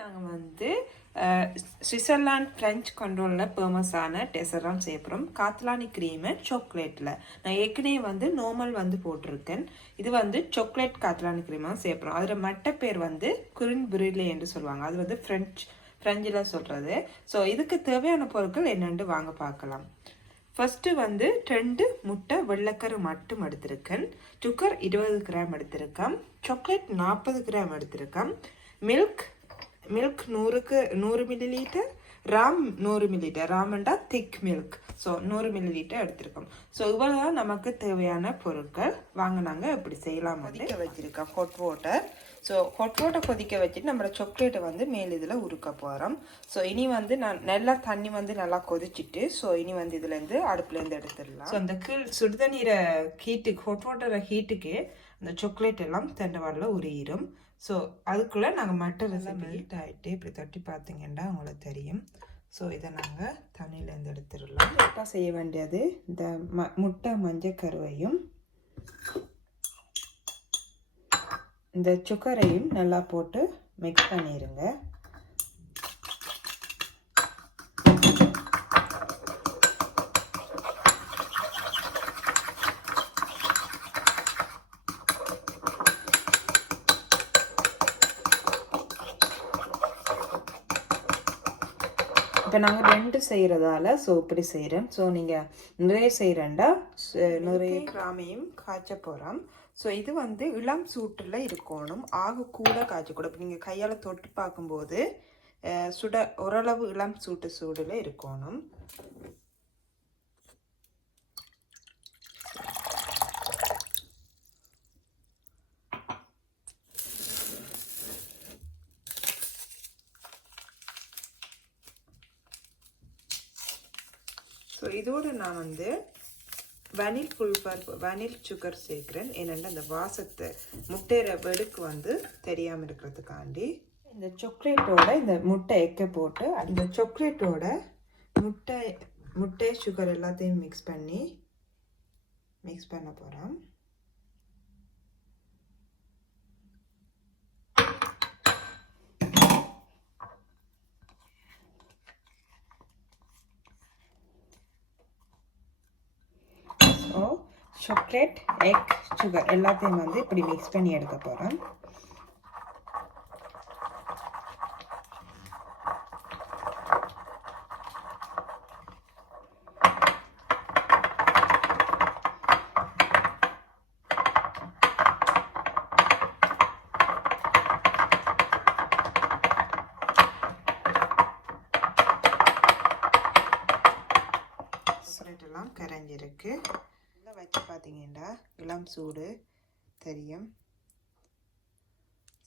நாங்கள் வந்து Switzerland French கண்ட்ரோலில் ஃபேமஸான டெசராம் செய்யப்படுறோம் காத்லானி க்ரீமு சாக்லேட்டில். நான் ஏற்கனவே வந்து நார்மல் வந்து போட்டிருக்கேன். இது வந்து சாக்லேட் காத்லானி க்ரீமாக செய்யப்படுறோம். அதில் மட்ட பேர் வந்து குரின் brûlée என்று சொல்லுவாங்க. அது வந்து ஃப்ரெஞ்சில் சொல்கிறது. ஸோ இதுக்கு தேவையான பொருட்கள் என்னென்று வாங்க பார்க்கலாம். ஃபஸ்ட்டு வந்து 2 முட்டை வெள்ளைக்கரு மட்டும் எடுத்திருக்கேன். சுகர் 20 கிராம் எடுத்திருக்கேன். சாக்லேட் 40 கிராம் எடுத்திருக்கேன். Milk 100 millilitre. ராம் 100 மில்லிலிட்டர். ராமண்டா திக் மில்க். ஸோ 100 மில்லிலிட்டர் எடுத்திருக்கோம். ஸோ இவ்வளோதான் நமக்கு தேவையான பொருட்கள். வாங்க நாங்கள் எப்படி செய்யலாம். கொதிக்க வச்சுருக்கோம் hot water. So hot water கொதிக்க வச்சுட்டு நம்மளோட சாக்லேட்டை வந்து மேல் இதில் உருக்க போகிறோம். ஸோ இனி வந்து நான் நல்லா தண்ணி வந்து நல்லா கொதிச்சுட்டு ஸோ இனி வந்து இதுலேருந்து அடுப்புலேருந்து எடுத்துடலாம். ஸோ அந்த சுடுதண்ணீரை ஹீட்டுக்கு ஹாட் வாட்டரை ஹீட்டுக்கு அந்த சாக்லேட் எல்லாம் தண்டவாடில் உரியிடும். ஸோ அதுக்குள்ளே நாங்கள் மட்டர் எல்லாம் மெல்ட் ஆகிட்டு இப்படி தட்டி பார்த்தீங்கன்னா உங்களுக்கு தெரியும். ஸோ இதை நாங்கள் தண்ணியிலேருந்து எடுத்துடலாம். இப்போ செய்ய வேண்டியது இந்த முட்டை மஞ்சள் கருவையும் இந்த சுகரையும் நல்லா போட்டு மிக்ஸ் பண்ணிடுங்க. இப்போ நாங்கள் 2 செய்கிறதால ஸோ இப்படி செய்கிறேன். ஸோ நீங்கள் நிறைய செய்கிறேன்டா நிறைய கிராமையும் காய்ச்ச போகிறோம். ஸோ இது வந்து இளம் சூட்டில் இருக்கணும். ஆக கூட காய்ச்சக்கூட. இப்போ நீங்கள் கையால் தொட்டு பார்க்கும்போது ஓரளவு இளம் சூடில் இருக்கணும். ஸோ இதோடு நான் வந்து வனில் சுகர் சேர்க்குறேன். ஏன்னா அந்த வாசத்தை முட்டையிற வெடுக்கு வந்து தெரியாமல் இருக்கிறதுக்காண்டி இந்த சாக்லேட்டோட இந்த முட்டை எக்க போட்டு அந்த சாக்லேட்டோட முட்டை சுகர் எல்லாத்தையும் மிக்ஸ் பண்ண போகிறேன். சாக்லேட் எக் சுகர் எல்லாத்தையும் வந்து இப்படி மிக்ஸ் பண்ணி எடுக்க போகிறோம். எல்லாம் கரைஞ்சிருக்கு. வச்சு பார்த்தீங்கன்னா இளம் சூடு தெரியும்.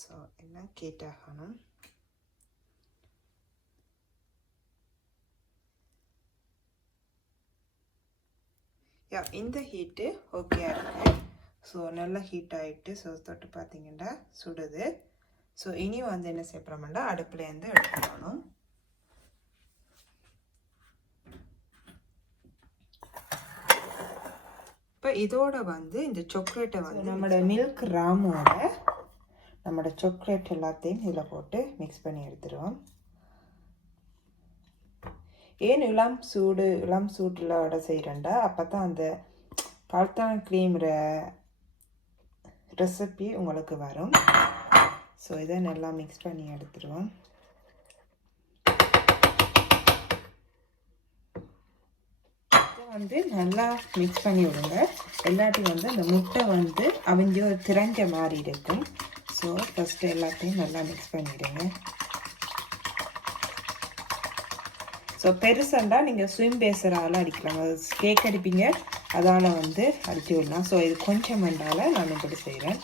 ஸோ எல்லாம் கேட்டாகணும். இந்த ஹீட்டு ஓகே இருக்கு. ஸோ நல்லா ஹீட் ஆகிட்டு ஸோ தொட்டு பார்த்தீங்கன்னா சுடுது. ஸோ இனி வந்து என்ன செய்யப்படுறோம்னா அடுப்புலேருந்து எடுத்துக்கணும். இப்போ இதோட வந்து இந்த சாக்லேட்டை வந்து நம்மளோட மில்க் ராமோட நம்மளோட சாக்லேட் எல்லாத்தையும் இதில் போட்டு மிக்ஸ் பண்ணி எடுத்துருவோம். ஏன் இளம் சூட்டிலோட செய்கிறேன்டா அப்போ தான் அந்த காத்லானி க்ரீம் ரெசிபி உங்களுக்கு வரும். ஸோ இதை நல்லா மிக்ஸ் பண்ணி எடுத்துருவோம். வந்து நல்லா மிக்ஸ் பண்ணி விடுங்க. எல்லாத்தையும் வந்து அந்த முட்டை வந்து அவிஞ்சு திரஞ்ச மாதிரி இருக்கும். ஸோ ஃபஸ்ட்டு எல்லாத்தையும் நல்லா மிக்ஸ் பண்ணிவிடுங்க. ஸோ பெருசாண்டா நீங்கள் ஸ்விம் பேஸரால் அடிக்கலாம். கேக் அடிப்பீங்க அதால் வந்து அடித்து விடலாம். ஸோ இது கொஞ்சம் மண்டால் நான் இப்படி செய்கிறேன்.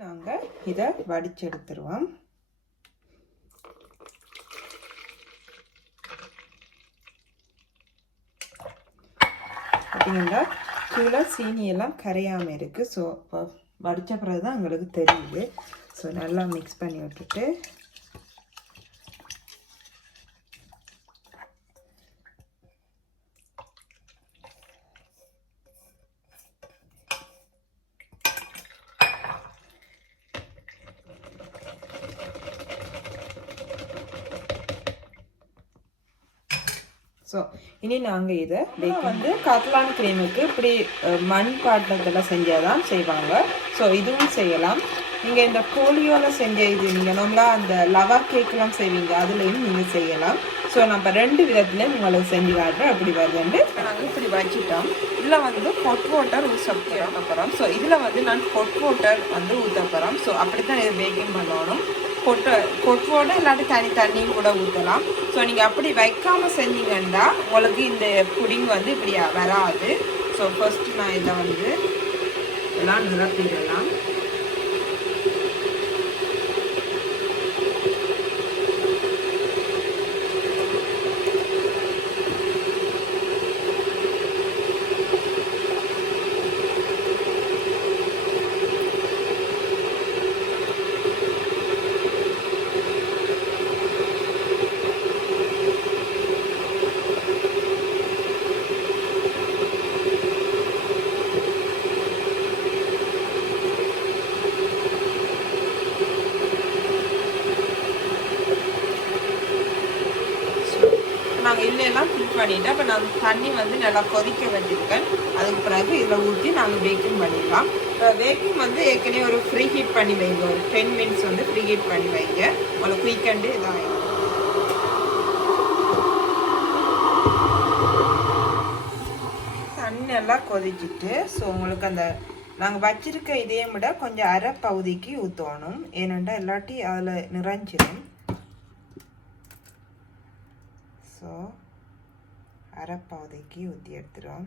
நாங்கள் இதை வடிச்சு எடுத்துருவோம். பார்த்தீங்கன்னா கீழே சீனியெல்லாம் கரையாமல் இருக்குது. ஸோ வடித்த பிறகு தான் எங்களுக்கு தெரியுது. ஸோ நல்லா மிக்ஸ் பண்ணி விட்டுட்டு ஸோ இனி நாங்கள் இதை வந்து காத்தலான் க்ரீமுக்கு இப்படி மண் பாட்டத்தில் செஞ்சால் தான் செய்வாங்க. ஸோ இதுவும் செய்யலாம். நீங்கள் இந்த போலியோவில் செஞ்ச இது நீங்கள் நார்மலாக அந்த லவா கேக்கெலாம் செய்வீங்க, அதுலேயும் நீங்கள் செய்யலாம். ஸோ நம்ம 2 விதத்துலேயும் உங்களுக்கு செஞ்சு காட்டுறோம் எப்படி வருதுன்னு. நாங்கள் இப்படி வச்சுட்டோம். இதில் வந்து ஹாட் வாட்டர் ஊற்ற போகிறோம். ஸோ இதில் வந்து நான் ஹாட் வாட்டர் வந்து ஊற்ற போகிறோம். ஸோ அப்படி தான் இது பேக்கிங் பண்ணணும். கொட்டோட இல்லாட்டி தண்ணியும் கூட ஊற்றலாம். ஸோ நீங்கள் அப்படி வைக்காமல் செஞ்சீங்கன்னா உங்களுக்கு இந்த புடிங் வந்து இப்படி வராது. ஸோ ஃபர்ஸ்ட் நான் இதை வந்து எல்லாம் நிரப்பிடலாம். நாங்கள் இல்லையெல்லாம் ஃபில் பண்ணிவிட்டு அப்போ நான் தண்ணி வந்து நல்லா கொதிக்க வச்சுருக்கேன். அதுக்கு பிறகு இதில் ஊற்றி நாங்கள் பேக்கிங் பண்ணிடலாம். இப்போ பேக்கிங் வந்து ஏற்கனவே ஒரு ஃப்ரீ ஹீட் பண்ணி வைங்க, ஒரு 10 மினிட்ஸ் வந்து ஃப்ரீ ஹீட் பண்ணி வைங்க. உங்களுக்கு குயிக்கண்டு இதாக தண்ணி நல்லா கொதிச்சுட்டு ஸோ உங்களுக்கு அந்த நாங்கள் வச்சிருக்க இதையை விட கொஞ்சம் அரை பகுதிக்கு ஊற்றணும். ஏனெண்டா இல்லாட்டி அதில் நிறைஞ்சிடும். ஸோ அரை பகுதிக்கு ஊற்றி எடுத்துடும்.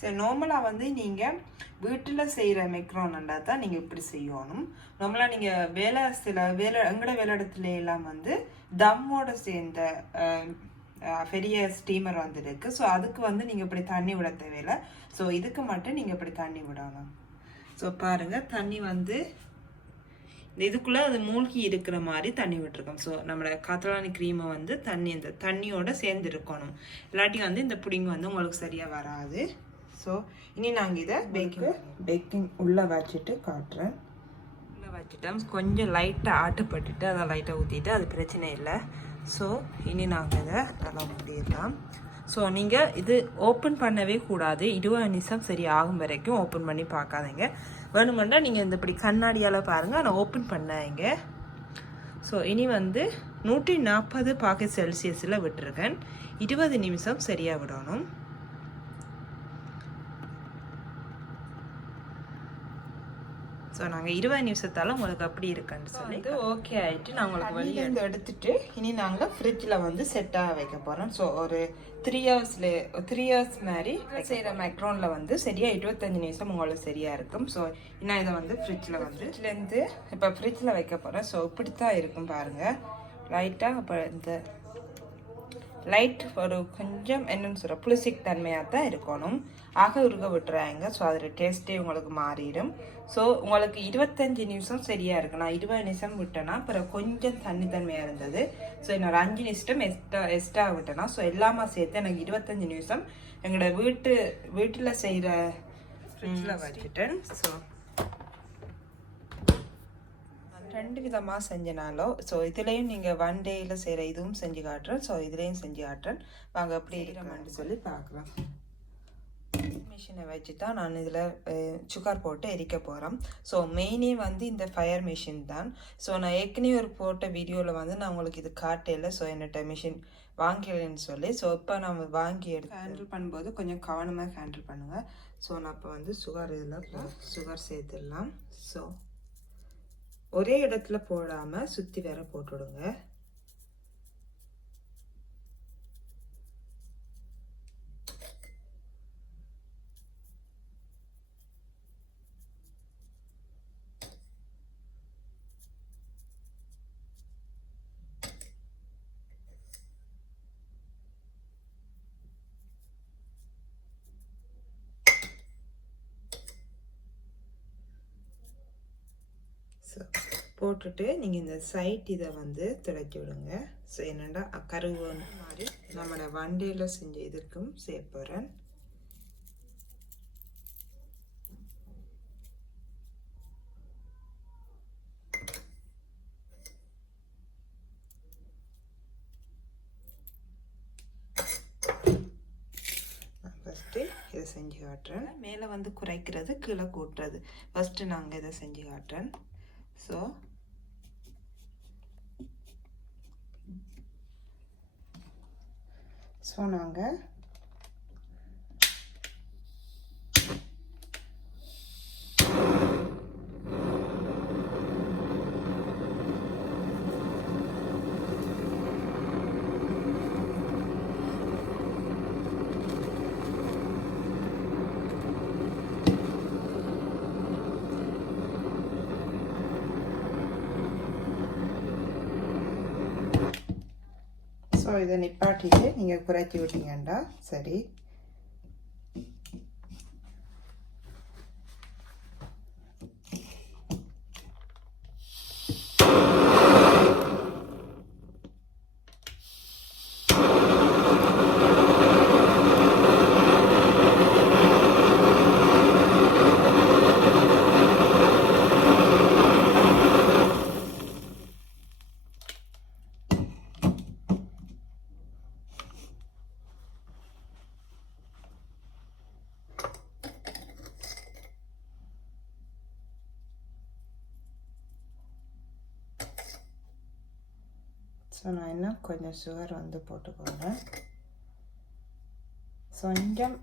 சரி, நார்மலாக வந்து நீங்கள் வீட்டில் செய்கிற மெக்ரோனண்டா தான் நீங்கள் இப்படி செய்யணும். நார்மலாக நீங்கள் எங்கட வேலை இடத்துல எல்லாம் வந்து தம்மோட சேர்ந்த பெரிய ஸ்டீமர் வந்து இருக்குது. ஸோ அதுக்கு வந்து நீங்கள் இப்படி தண்ணி விட தேவையில்லை. ஸோ இதுக்கு மட்டும் நீங்கள் இப்படி தண்ணி விடணும். ஸோ பாருங்கள், தண்ணி வந்து இதுக்குள்ளே அது மூழ்கி இருக்கிற மாதிரி தண்ணி விட்டுருக்கோம். ஸோ நம்மளோட காத்தலானி க்ரீமை வந்து இந்த தண்ணியோட சேர்ந்து இருக்கணும். இல்லாட்டி வந்து இந்த புடிங் வந்து உங்களுக்கு சரியாக வராது. ஸோ இனி நாங்கள் இதை பேக்கிங் உள்ளே வச்சுட்டு காட்டுறேன். உள்ளே வச்சுட்டோம். கொஞ்சம் லைட்டாக ஆட்டுப்பட்டுட்டு அதை லைட்டாக ஊற்றிட்டு அது பிரச்சனை இல்லை. ஸோ இனி நாங்கள் இதை நல்லா ஊற்றிடலாம். ஸோ நீங்கள் இது ஓப்பன் பண்ணவே கூடாது. 20 நிமிஷம் சரி ஆகும் வரைக்கும் ஓப்பன் பண்ணி பார்க்காதீங்க. வேணுமெண்டா நீங்கள் இந்த இப்படி கண்ணாடியால் பாருங்கள், ஆனால் ஓப்பன் பண்ணாங்க. ஸோ இனி வந்து 140 பாக்கெட் செல்சியஸில் விட்டுருக்கேன். 20 நிமிஷம் சரியாக விடணும். ஸோ நாங்கள் 20 நிமிஷத்தால் உங்களுக்கு அப்படி இருக்குன்னு சொல்லி ஓகே ஆகிட்டு நான் உங்களுக்கு வெளியிலேருந்து எடுத்துட்டு இனி நாங்கள் ஃப்ரிட்ஜில் வந்து செட்டாக வைக்க போகிறோம். ஸோ ஒரு 3 ஹவர்ஸ் மாதிரி செய்கிற மெக்ரோனில் வந்து சரியாக 25 நிமிஷம் உங்களுக்கு சரியாக இருக்கும். ஸோ நான் இதை வந்து ஃப்ரிட்ஜிலேருந்து இப்போ ஃப்ரிட்ஜில் வைக்க போகிறேன். ஸோ இப்படி தான் இருக்கும் பாருங்கள். லைட்டாக இப்போ இந்த லைட் ஒரு கொஞ்சம் என்னன்னு சொல்கிற புளிசிக் தன்மையாக தான் இருக்கணும். உருக விட்டுறாங்க. ஸோ அதோட டேஸ்ட்டே உங்களுக்கு மாறிடும். ஸோ உங்களுக்கு 25 நிமிஷம் சரியாக இருக்குது. நான் 20 நிமிஷம் விட்டேன்னா அப்புறம் கொஞ்சம் தன்மையாக இருந்தது. ஸோ இன்னொரு 5 நிமிஷம் எக்ஸ்ட்ரா விட்டேன்னா ஸோ எல்லாமே சேர்த்து எனக்கு 25 நிமிஷம் எங்களோட வீட்டில் செய்கிற ஃப்ரிட்ஜில் வச்சுட்டேன். ஸோ 2 விதமாக செஞ்சனாலோ ஸோ இதுலேயும் நீங்கள் 1 டேயில் செய்கிற இதுவும் செஞ்சு காட்டுறேன். ஸோ இதுலேயும் செஞ்சு காட்டுறேன். வாங்க அப்படி இருக்கிறோம்னு சொல்லி பார்க்கலாம். மிஷினை வச்சு தான் நான் இதில் சுகர் போட்டு எரிக்க போகிறேன். ஸோ மெயினே வந்து இந்த ஃபயர் மிஷின் தான். ஸோ நான் ஏற்கனவே ஒரு போட்ட வீடியோவில் வந்து நான் உங்களுக்கு இது காட்டையில் ஸோ என்னட்ட மிஷின் வாங்கிடலன்னு சொல்லி ஸோ இப்போ நம்ம வாங்கி எடுத்து ஹேண்டில் பண்ணும்போது கொஞ்சம் கவனமாக ஹேண்டில் பண்ணுங்கள். ஸோ நான் இப்போ வந்து சுகர் சேர்த்துடலாம். ஸோ ஒரே இடத்துல போடாமல் சுற்றி வேற போட்டுவிடுங்க. So போட்டுட்டு நீங்கள் இந்த சைட் இதை வந்து துடைச்சி விடுங்க. ஸோ என்னென்னா கருவு மாதிரி நம்மளோட வண்டியில் செஞ்ச இதுக்கும் சேர்ப்புறேன். ஃபஸ்ட்டு இதை செஞ்சு காட்டுறேன். மேலே வந்து குறைக்கிறது, கீழே கூட்டுறது. ஃபஸ்ட்டு நாங்கள் இதை செஞ்சு காட்டுறேன். ஸோ நாங்கள் ஸோ இதை நிப்பாட்டிட்டு நீங்கள் குறைச்சி விட்டீங்கண்டா சரி. ஸோ நான் இன்னும் கொஞ்சம் சுகர் வந்து போட்டுக்கோங்க. கொஞ்சம்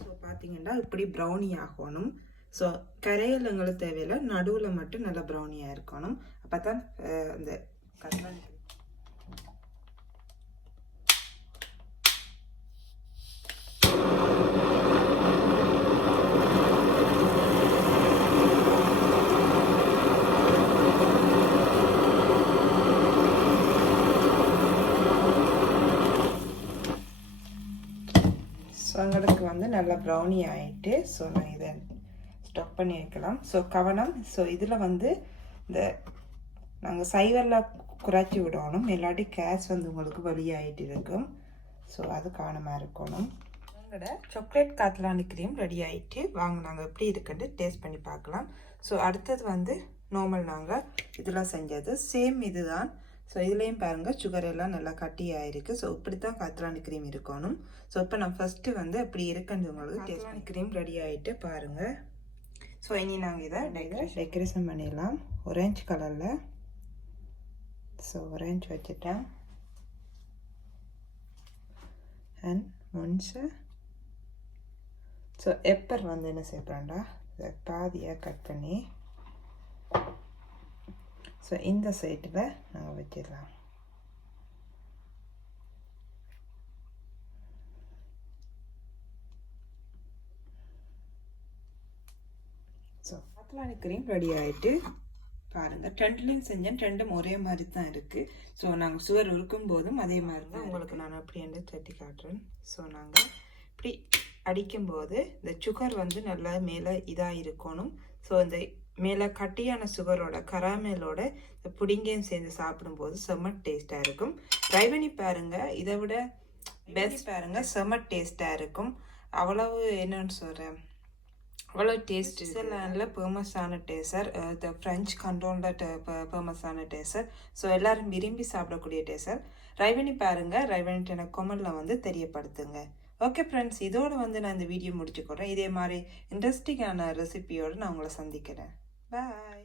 ஸோ பார்த்தீங்கன்னா இப்படி ப்ரௌனி ஆகணும். ஸோ கரையில் எங்களுக்கு தேவையில்லை, நடுவில் மட்டும் நல்லா ப்ரௌனியாக இருக்கணும். அப்போ தான் இந்த கட்லானி எங்களுக்கு வந்து நல்லா ப்ரௌனி ஆகிட்டு. ஸோ நான் இதை ஸ்டாப் பண்ணி வைக்கலாம். ஸோ கவனம், ஸோ இதில் வந்து இந்த நாங்கள் சைவரில் குறைச்சி விடணும், இல்லாட்டி கேஸ் வந்து உங்களுக்கு வழியாகிட்டு இருக்கும். ஸோ அது கவனமாக இருக்கணும். எங்களோட சாக்லேட் காத்லானி க்ரீம் ரெடி ஆகிட்டு வாங்க நாங்கள் எப்படி இருக்குன்னு டேஸ்ட் பண்ணி பார்க்கலாம். ஸோ அடுத்தது வந்து நார்மல் நாங்கள் இதெல்லாம் செஞ்சது சேம் இது தான். ஸோ இதுலேயும் பாருங்கள் சுகர் எல்லாம் நல்லா கட்டியாயிருக்கு. ஸோ இப்படி தான் காத்லானி க்ரீம் இருக்கணும். ஸோ இப்போ நான் ஃபஸ்ட்டு வந்து அப்படி இருக்குன்னு உங்களுக்கு காத்லானி க்ரீம் ரெடி ஆகிட்டு பாருங்கள். ஸோ இனி நாங்கள் இதை டெக்கரேஷன் பண்ணிடலாம் ஆரஞ்சு கலரில். ஸோ ஆரஞ்சு வச்சுட்டேன். அண்ட் ஒன்ஸு ஸோ எப்பர் வந்து என்ன செய்யப்படுறா இதை பாதியாக கட் பண்ணி ஸோ இந்த சைடில் நாங்கள் வச்சிடலாம். ஸோ காத்லானி க்ரீம் ரெடி ஆகிட்டு பாருங்கள். ரெண்டுலேயும் செஞ்சேன், ரெண்டும் ஒரே மாதிரி தான் இருக்குது. ஸோ நாங்கள் சுகர் இருக்கும் போதும் அதே மாதிரி தான் உங்களுக்கு நான் அப்படி என்று தட்டி காட்டுறேன். ஸோ நாங்கள் இப்படி அடிக்கும்போது இந்த சுகர் வந்து நல்லா மேலே இதாக இருக்கணும். ஸோ இந்த மேலே கட்டியான சுகரோட கராமேலோட இந்த புடிங்கையும் சேர்ந்து சாப்பிடும்போது செம்ம டேஸ்ட்டாக இருக்கும். ட்ரை பண்ணி பாருங்கள். இதை விட பெஸ்ட் பாருங்கள், செம்ம டேஸ்ட்டாக இருக்கும். அவ்வளவு என்னன்னு சொல்கிறேன், அவ்வளோ டேஸ்ட். சுவிட்சர்லாண்டில் ஃபேமஸான டேசர், த ஃப்ரெஞ்ச் கண்ட்ரோலில் ஃபேமஸான டேசர். ஸோ எல்லோரும் விரும்பி சாப்பிடக்கூடிய டேசர். ட்ரை பண்ணி பாருங்கள். ட்ரை பண்ணிட்டு எனக்கு கமெண்டில் வந்து தெரியப்படுத்துங்க. ஓகே ஃப்ரெண்ட்ஸ், இதோடு வந்து நான் இந்த வீடியோ முடிச்சுக்கிறேன். இதே மாதிரி இன்ட்ரெஸ்டிங்கான ரெசிபியோடு நான் உங்களை சந்திக்கிறேன். பாய்.